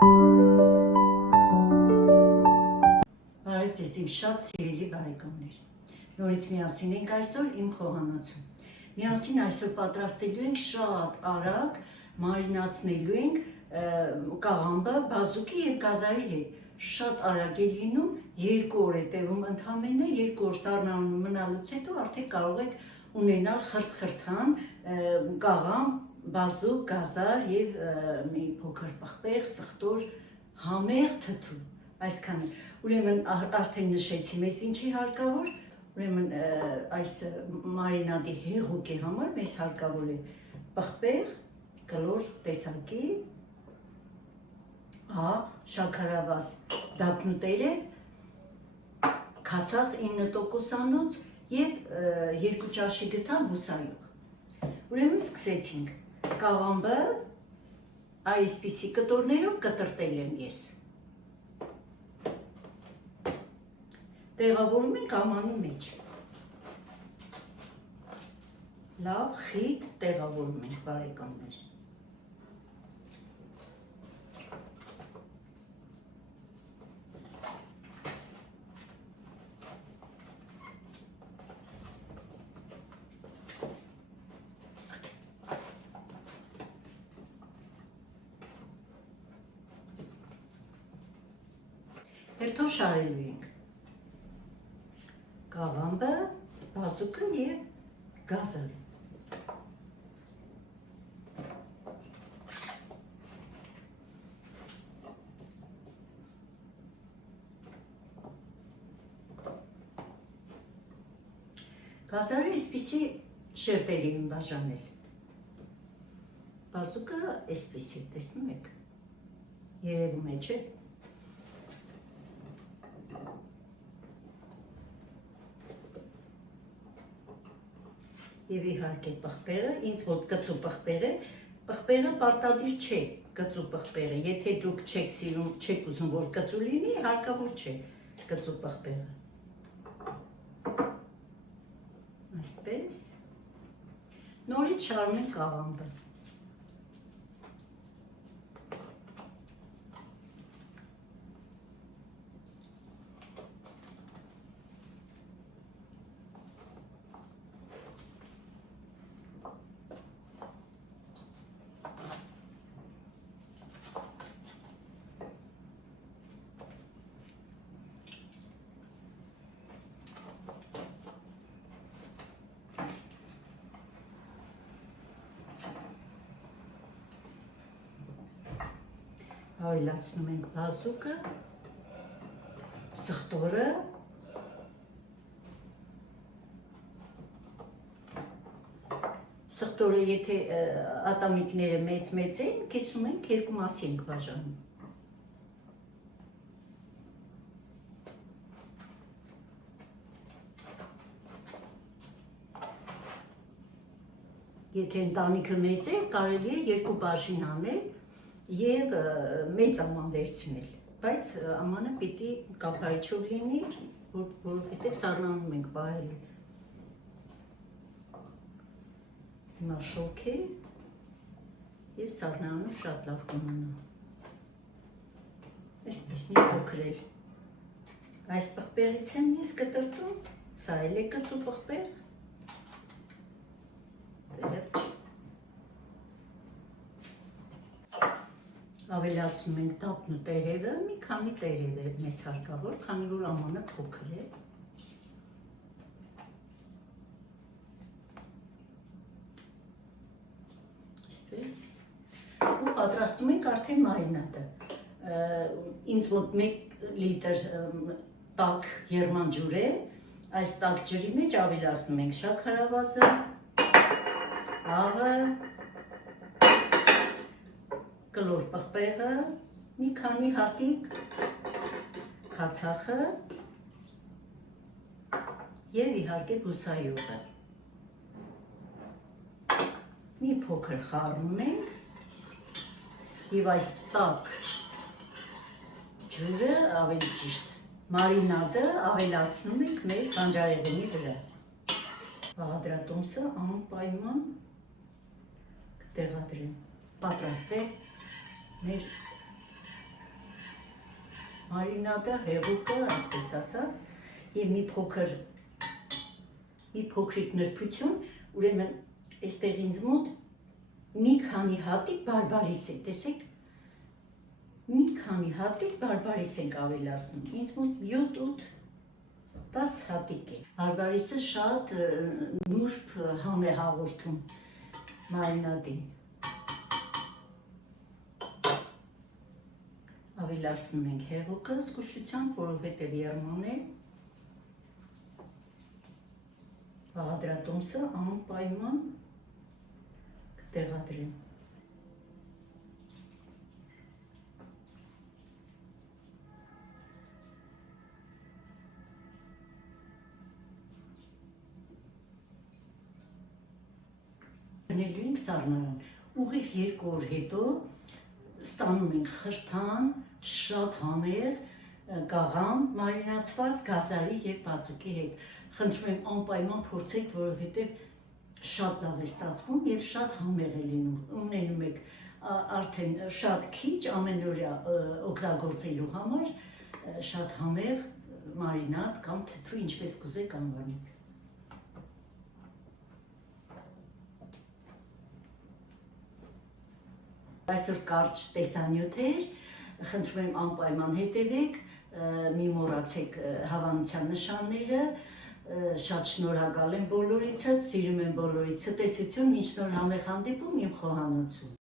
Բարև ձեզ իմ շատ սիրելի բարեկամներ։ Նորից միասին ենք այսօր իմ խոհանոցում։ Միասին այսօր պատրաստելու ենք շատ արագ, մարինացնելու ենք կաղամբը բազուկի եւ գազարի հետ։ Շատ արագ է լինում, 2 օր է տևում ընդամենը, 2 օր սառնանում մնալուց հետո արդեն կարող եք ունենալ խրթխրթան կաղամ, բազուկ, գազար եւ մի փոքր պղպեղ, սխտոր, համեղ թթու։ Այսքանը։ Ուրեմն արդեն նշեցի մեզ ինչի հարկավոր, ուրեմն այս մարինադի հեղուկի համար մեզ հարկավոր է պղպեղ, կլոր տեսակի, աղ, շաքարավազ դափնուտերը, քացախ 9%-անոց եւ 2 ճաշի գթալ բուսայող։ Ուրեմն սկսեցինք։ Կաղամբը այսպիսի կտորներով կտրտել եմ ես։ Տեղավորում ենք ամանի մեջ։ Լավ, խիտ տեղավորում ենք բարեկամներ։ Հերթով շարելու ենք կաղամբը, բազուկը եւ գազարը։ Գազարը այսպիսի շերտերի են բաժանել։ Բազուկը այսպիսի, տեսնում եք, երևում է, չէ՞։ Եվ իհարկե պղպեղը, ինձ ոտ կծու պղպեղը պարտադիր չէ կծու պղպեղը, եթե դուք չեք սիրում, չեք ուզում, որ կծու լինի, հարկավոր չէ կծու պղպեղը։ Այսպես, նորից շարում ենք կաղամբը։ Ավելացնում ենք բազուկը, սխտորը, սխտորը եթե ատամիկները մեծ են, կիսում ենք 2 մասի ենք բաժանում։ Եթե ընտանիքը մեծ է, կարելի է 2 բաժին անել և մեծ աման վերցնել, բայց ամանը պիտի կափայիչով լինի, որովհետև սառնանում ենք պահելու։ Հիմա շոք է և սառնանում շատ լավ կմնա։ Այսպես մի փոքր էլ։ Այս պղպեղից եմ ես կտրտում, սա էլ է կծու պղպեղ։ Ավելացնում ենք դափնու տերևը, մի քանի տերև է մեզ հարկավոր, քանի որ ամանը փոքր է։ Այսպես։ Ու պատրաստում ենք արդեն մարինադը։ Ինձ մոտ 1 լիտր տաք երման ջուր է, այս տաք ջրի մեջ ավելացնում ենք շաքարավազը, աղը, կլոր պղպեղը, մի քանի հատիկ քացախը և իհարկե բուսայողը։ Մի փոքր խառնում ենք և այս տաք ջուրը, ավելի ճիշտ մարինադը ավելացնում ենք մեր բանջարեղենի վրա։ Բաղադրատոմսը անպայման կտեղադրեմ։ Պատրաստ է մեր մարինադը, հեղուկը, այսպես ասած, եւ մի փոքրիկ նրբություն, ուրեմն այստեղ ինձ մոտ մի քանի հատիկ բարբարիս է, տեսեք, մի քանի հատիկ բարբարիս ենք ավելացնում, ինձ մոտ 7-8 10 հատիկ է։ Բարբարիսը շատ նուրբ համ է հաղորդում մարինադին։ Ավելացնում ենք հեղուկը զգուշությամբ, որովհետև երման է։ Բաղադրատոմսը անպայման կտեղադրեմ։ Բնելու ենք սառնարան։ Ուղիղ 2 օր հետո ստանում ենք խրթան, շատ համեղ, կաղամ, մարինացված գազարի եւ բազուկի հետ։ Խնդրում եմ անպայման փորձեք, որովհետեւ շատ լավ է ստացվում եւ շատ համեղ է լինում։ Ունենում եք արդեն շատ քիչ ամենօրյա օգտագործելու համար շատ համեղ մարինադ կամ թթու, ինչպես կուզեք անվանեք։ Այսօր կարճ տեսանյութ էր, խնդրում եմ անպայման հետևեք, մի մոռացեք հավանության նշանները, շատ շնորհակալ եմ բոլորիցս, սիրում եմ բոլորիցս, տեսություն, մինչ նոր համեղ հանդիպում իմ խոհանոցում։